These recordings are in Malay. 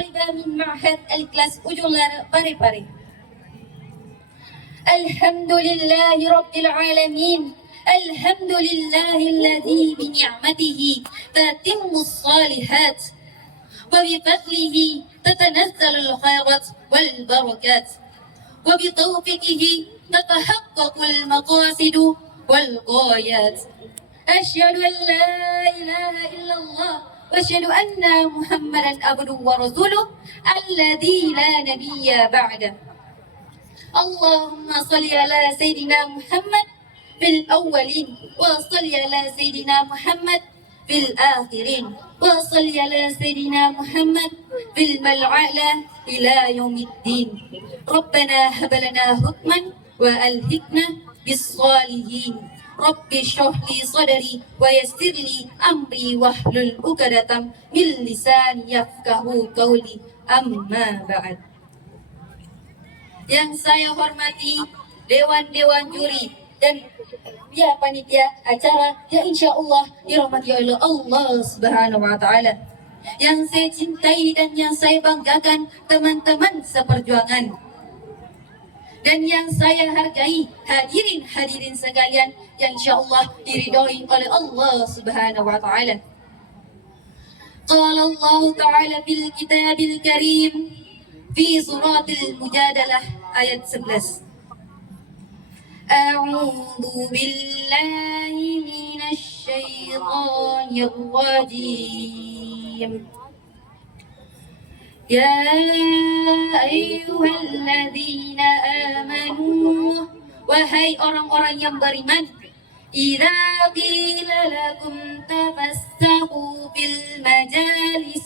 طالبة من معهد الكلاس أجولار باري. الحمد لله رب العالمين. الحمد لله الذي بنعمته تتم الصالحات وبفضله تتنزل الخيرات والبركات وبتوفيقه تتحقق المقاصد والغايات. أشهد أن لا إله إلا الله وأشهد أن محمدا عبده ورسوله الذي لا نبي بعده. اللهم صل على سيدنا محمد في الأولين وصل على سيدنا محمد في الآخرين وصل على سيدنا محمد في الملعلى إلى يوم الدين. ربنا هب لنا حكما وألهكنا بالصالحين. رب اشرح لي صدري ويسر لي أمري واحلل عقدة من لساني يفقهوا قولي. أما بعد. Yang saya hormati dewan-dewan juri dan ya panitia acara yang insya Allah dirahmati oleh Allah Subhanahu Wa Taala. Yang saya cintai dan yang saya banggakan teman-teman seperjuangan dan yang saya hargai hadirin sekalian yang insya Allah diridhoi oleh Allah Subhanahu Wa Taala. Qala Allah Taala fil Kitabil Karim fi suratil Mujadalah ayat 11. A'udzu billahi minasy syaithanir rajim. Ya ayyuhalladzina amanu, wahai orang-orang yang beriman, idza qila lakum tafassahu fil majalis,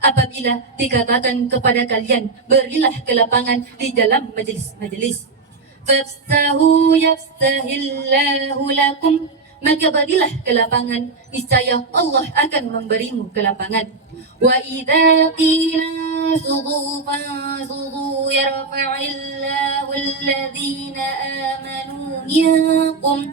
apabila dikatakan kepada kalian berilah ke lapangan di dalam majelis-majelis, fafsahu yafsahillahu lakum, maka berilah ke lapangan, niscaya Allah akan memberimu ke lapangan. Wa idza qila sudu fansudu yarfa'illahu alladhina amanu minkum,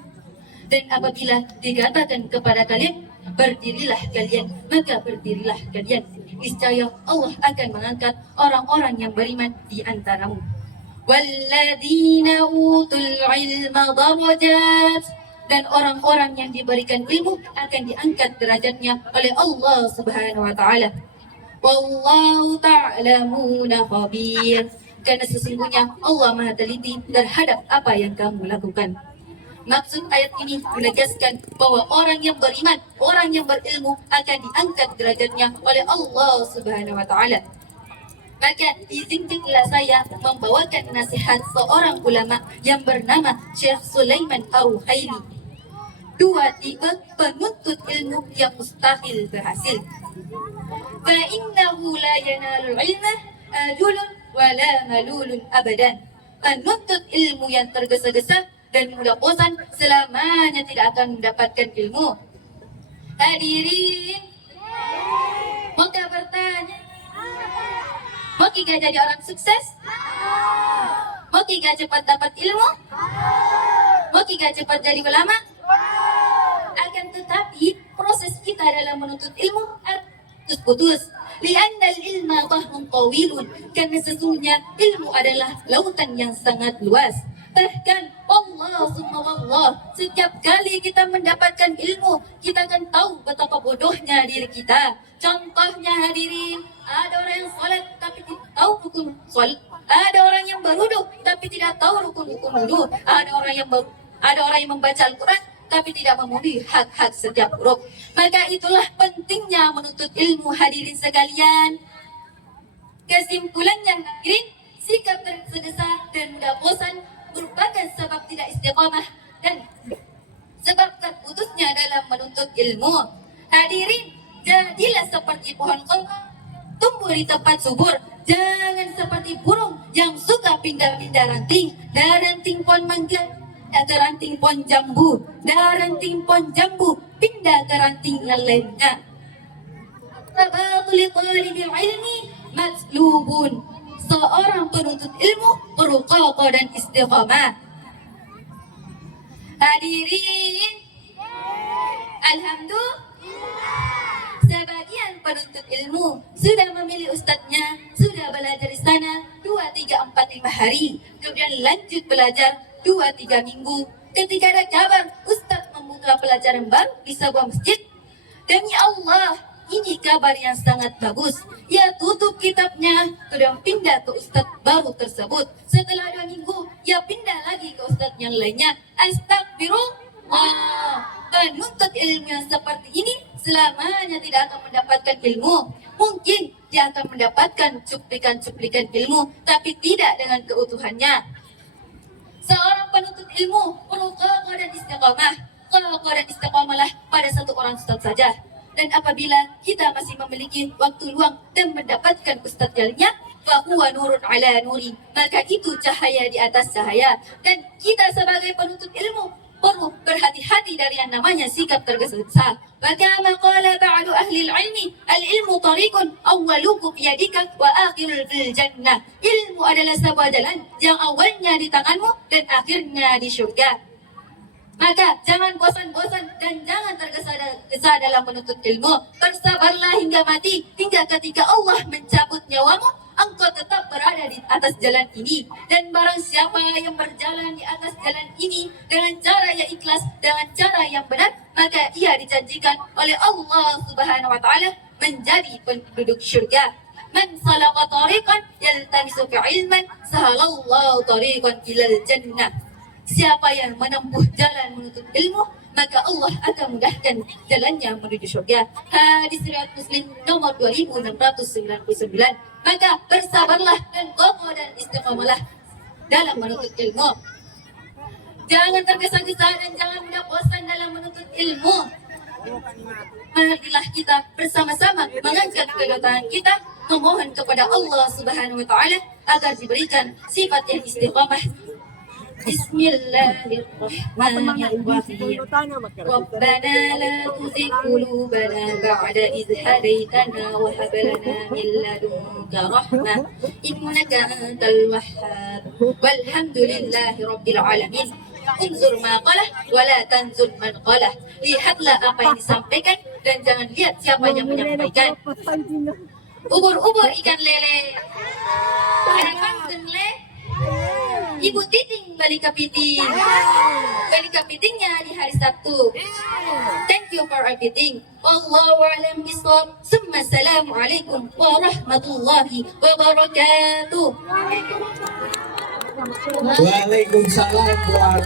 dan apabila dikatakan kepada kalian berdirilah kalian, maka berdirilah kalian, niscaya Allah akan mengangkat orang-orang yang beriman di antaramu. Walladzina utul ilma darajat, dan orang-orang yang diberikan ilmu akan diangkat derajatnya oleh Allah Subhanahu Wa Taala. Wallahu ta'lamuna khabir, karena sesungguhnya Allah Maha teliti terhadap apa yang kamu lakukan. Maksud ayat ini menegaskan bahwa orang yang beriman, orang yang berilmu akan diangkat derajatnya oleh Allah Subhanahu Wa Taala. Maka izinkanlah saya membawakan nasihat seorang ulama yang bernama Syekh Sulaiman Ar-Ruhaili. Dua tipe penuntut ilmu yang mustahil berhasil. Fa innahu la yanalul ilma ajulun wa la malulun abadan. Penuntut ilmu yang tergesa-gesa dan mudah bosan selamanya tidak akan mendapatkan ilmu. Hadirin, maukah bertanya? Mau kita jadi orang sukses? Mau kita cepat dapat ilmu? Mau kita cepat jadi ulama? Akan tetapi proses kita dalam menuntut ilmu harus putus. Li'annal ilma bahrun tawilun, karena sesungguhnya ilmu adalah lautan yang sangat luas. Bahkan Allah, setiap kali kita mendapatkan ilmu, kita akan tahu betapa bodohnya diri kita. Contohnya hadirin, ada orang yang sholat tapi tidak tahu rukun sholat. Ada orang yang berwudu tapi tidak tahu rukun-rukun wudu. Ada orang yang membaca Al-Quran tapi tidak memenuhi hak-hak setiap huruf. Maka itulah pentingnya menuntut ilmu hadirin sekalian. Kesimpulannya hadirin, sikap tergesa-gesa dan mudah bosan merupakan sebab tidak istiqamah dan sebab terputusnya dalam menuntut ilmu. Hadirin, jadilah seperti pohon kelapa tumbuh di tempat subur. Jangan seperti burung yang suka pindah-pindah ranting. Dari ranting pohon mangga ke ranting pohon jambu, dari ranting pohon jambu pindah ke ranting yang lainnya. Tabatul talibil ilmi matlubun. Seorang penuntut ilmu perlu kokoh dan istiqamah. Hadirin, alhamdulillah, sebagian penuntut ilmu sudah memilih ustadznya, hari, kemudian lanjut belajar 2-3 minggu. Ketika ada kabar Ustadz membuka pelajaran baru di sebuah masjid, demi Allah, ini kabar yang sangat bagus. Ya tutup kitabnya, kemudian pindah ke ustadz baru tersebut. Setelah 2 minggu, ya pindah lagi ke ustadz yang lainnya. Astagfirullah. Penuntut ilmu yang seperti ini selamanya tidak akan mendapatkan ilmu. Mungkin dia akan mendapatkan cuplikan-cuplikan ilmu, tapi tidak dengan keutuhannya. Seorang penuntut ilmu perlu kokoh dan istiqamah. Kokoh dan istiqamahlah pada satu orang ustadz saja. Dan apabila kita masih memiliki waktu luang dan mendapatkan ustadz lainnya, fahuwa nurun ala nuri, maka itu cahaya di atas cahaya. Dan kita sebagai penuntut ilmu perlu berhati-hati dari yang namanya sikap tergesa-gesa. Wa kama qala ba'du ahli al-ilmi, al-ilmu tariqun awwaluhu biyadika wa akhirul fil jannah. Ilmu adalah sebuah jalan yang awalnya di tanganmu dan akhirnya di surga. Maka jangan bosan-bosan dan jangan tergesa-gesa dalam menuntut ilmu. Bersabarlah hingga mati, hingga ketika Allah mencabut nyawamu, engkau tetap berada di atas jalan ini. Dan barang siapa yang berjalan di atas jalan ini dengan cara yang ikhlas, dengan cara yang benar, maka ia dijanjikan oleh Allah Subhanahu wa taala menjadi penduduk syurga. Man salaka tariqan yaltamisu fi ilman, sahalallahu tariqan ilal jannah. Siapa yang menempuh jalan menuntut ilmu, maka Allah akan mudahkan jalannya menuju surga. Hadis riwayat Muslim nomor 2699. Maka bersabarlah dan kokoh dan istiqamahlah dalam menuntut ilmu. Jangan tergesa-gesa dan jangan mudah bosan dalam menuntut ilmu. Marilah kita bersama-sama mengangkat kedua tangan kita, memohon kepada Allah Subhanahu wa taala agar diberikan sifat yang istiqamah. Bismillahirrahmanirrahim. Rabbana la tuzigh qulubana ba'da idh hadaytana wa hab lana min ladunka rahmah innaka antal wahhab. Walhamdulillahi rabbil alamin. Unzur ma qalah wa la tanzur man qalah. Lihatlah apa yang disampaikan dan jangan lihat siapa yang menyampaikan. Ubur-ubur ikan lele. Ada panggung le. Ibu Titing balik kepiting. Balik kepitingnya di hari Sabtu. Thank you for everything. Wallahu a'lam bishawab. Assalamualaikum warahmatullahi wabarakatuh. Waalaikumsalam.